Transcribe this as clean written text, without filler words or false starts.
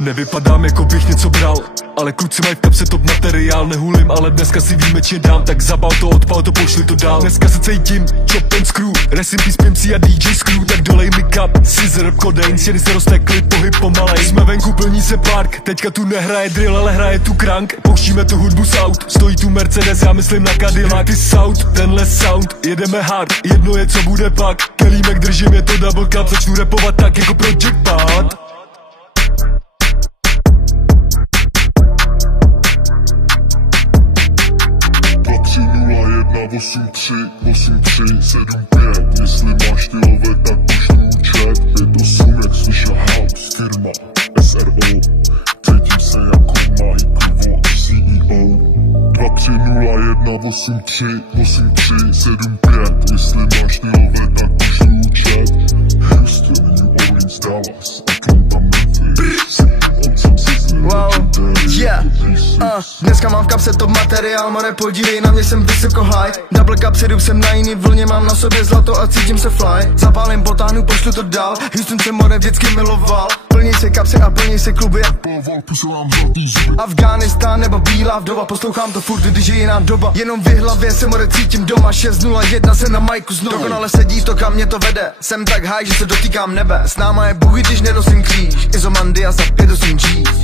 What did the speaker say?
Nevypadám jako bych něco bral, ale kluci mají v kapse top materiál. Nehulím, ale dneska si výjimečně dám, tak zabal to, odpal to, pošli to dál. Dneska se cítím chop and screw, rest in peace Pimci a DJ Screw. Tak dolej mi cup, scissor, kodeň, sjedy se roztekli, pohyb pomalej. Jsme venku, plní se park, teďka tu nehraje drill, ale hraje tu krank. Pouštíme tu hudbu sound, stojí tu Mercedes, já myslím na Cadillac. Ty sound, tenhle sound, jedeme hard, jedno je co bude pak. Kelímek držím, je to double cup, začnu rapovat tak jako pro jackpot. Osm tři, 7-5. Jestli máš ty love, tak pošlu chat. 5-8, jak slyšel house, firma SRO. Cítím se jako Michael CEO. 2-3-0-1-8-3, 7-5. Jestli máš ty love, tak pošlu chat. Houston, New Orleans, Dallas, Atlanta, Memphis. Wow, yeah, dneska mám v kapse top materiál, more podívej na mě, jsem vysoko high. Double cup, sedu jsem na jiný vlně, mám na sobě zlato a cítím se fly. Zapálím, potáhnu, pošlu to dál, Houston se more vždycky miloval. Plní se kapse a plní se kluby. Afghánistán nebo bílá vdova, poslouchám to furt, když je jiná doba. Jenom v hlavě se more cítím doma, 6-0-1 se na majku znovu. Dokonale sedí to, kam mě to vede, jsem tak high, že se dotýkám nebe. S náma je Bůh, když nenosím kříž, Izomandias a 5-8 G's.